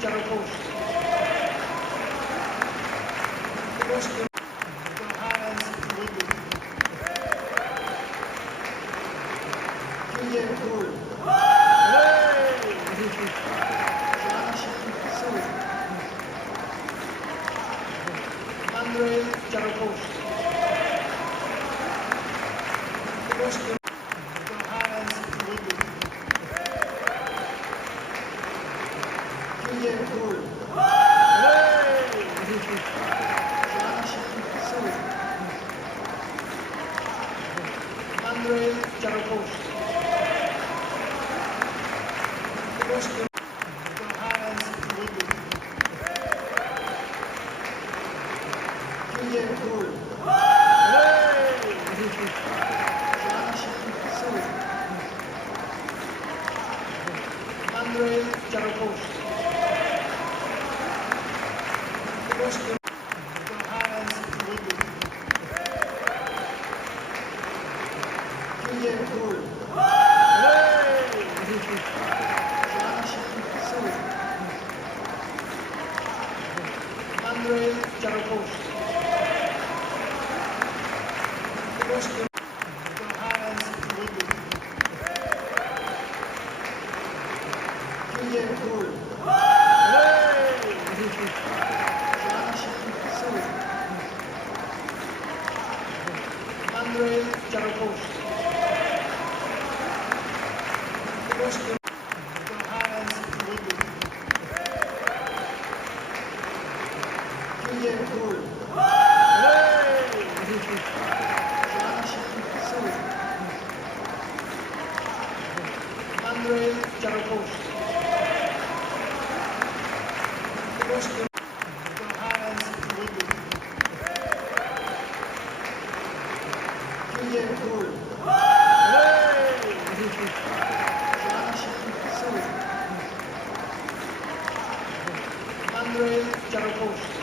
Jaropolski. Johannes Ludwig. Julian Bull. Joachim Sully. Andrei Jaropolski. Johannes Ludwig. Julian Bull. Joachim Sully. Andrei Jaropolski. Johannes Ludwig. Julian Bull. Joachim Sully. Andrei Jaropolski. Johannes Ludwig. Julian Bull. Joachim Sully. Andrei Jaropolski. Johannes Ludwig. Julian Bull. Joachim Sully. Andrei Jaropolski. Johannes Ludwig. Julian Bull. Joachim Sully. Andrei Jaropolski. Johannes Ludwig. Julian Bull. Joachim Sully. Andrei Jaropolski.